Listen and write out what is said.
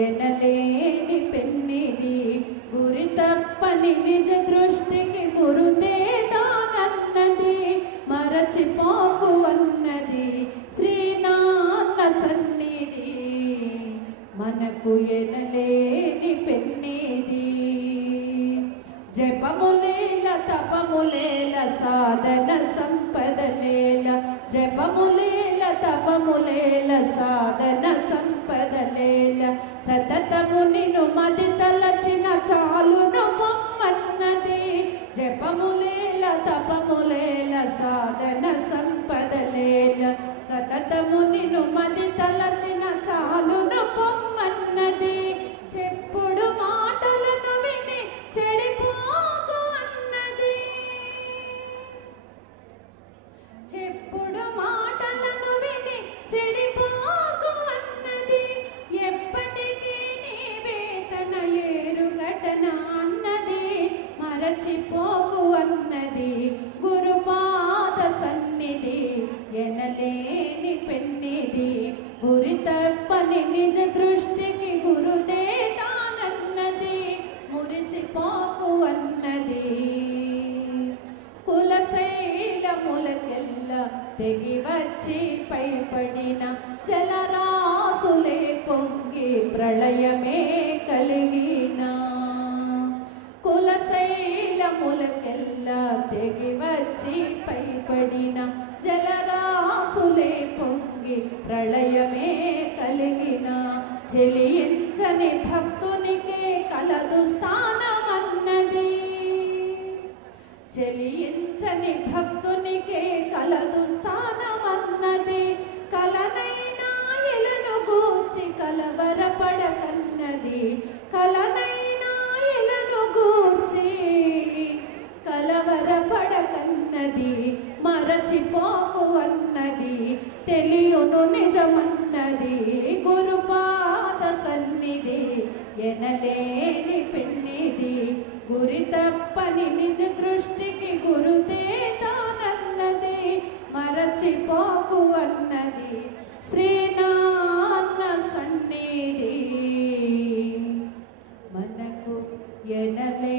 ఎనలేని పెన్నిది గురి తప్పని నిజ దృష్టికి గురుదే తానన్నది మరచిపోకు అన్నది శ్రీనాన్న సన్నిధి మనకు ఎనలేని పెన్నిది జపములేల తపములేల సాధన సంపదలేల జపములేల తపములేల సాధన సంపదలేల సతతము నిన్ను మది తలచిన చాలును బొమ్మన్నది జపములేల తపములేల సాధన సంపదలేల సతతము నిన్ను మది తలచిన చాలును బొమ్మన్నది చెప్పుడు మాటలను విని చెడిపోకు అన్నది చెప్పుడు మాటలను విని చెడిపోకు అన్నది ఎప్పటికీ నీ వేతన ఏరుగటన అన్నది మరచిపోకు అన్నది గురుపాద సన్నిధి ఎనలేని పెన్నిది గురి తప్పని నిజ దృష్టికి గురుదే తానన్నది మురిసిపోకు అన్నది కులశైలములకెల్ల తెగి వచ్చి పైపడిన జలరాసులే పొంగి ప్రళయమే కలిగిన కులశైలములకెల్ల తెగి వచ్చి పైపడిన జలరాసులే పొంగి ప్రళయమే కలిగిన చెలియించని భక్తునికే కలదు స్థానమన్నది చెలియించని భక్తునికే కలదు స్థానమన్నది కలనైనా ఎలను గూర్చి కలవరపడకన్నది కలనైనా ఎలను గూర్చి కలవరపడకన్నది మరచిపోకు అన్నది తెలియును నిజమన్నది గురుపాద సన్నిధి ఎనలేని పెన్నిది గురి తప్పని నిజ దృష్టికి గురుదే తానన్నది మరచిపోకు అన్నది శ్రీనాన్న సన్నిధి మనకు ఎనలే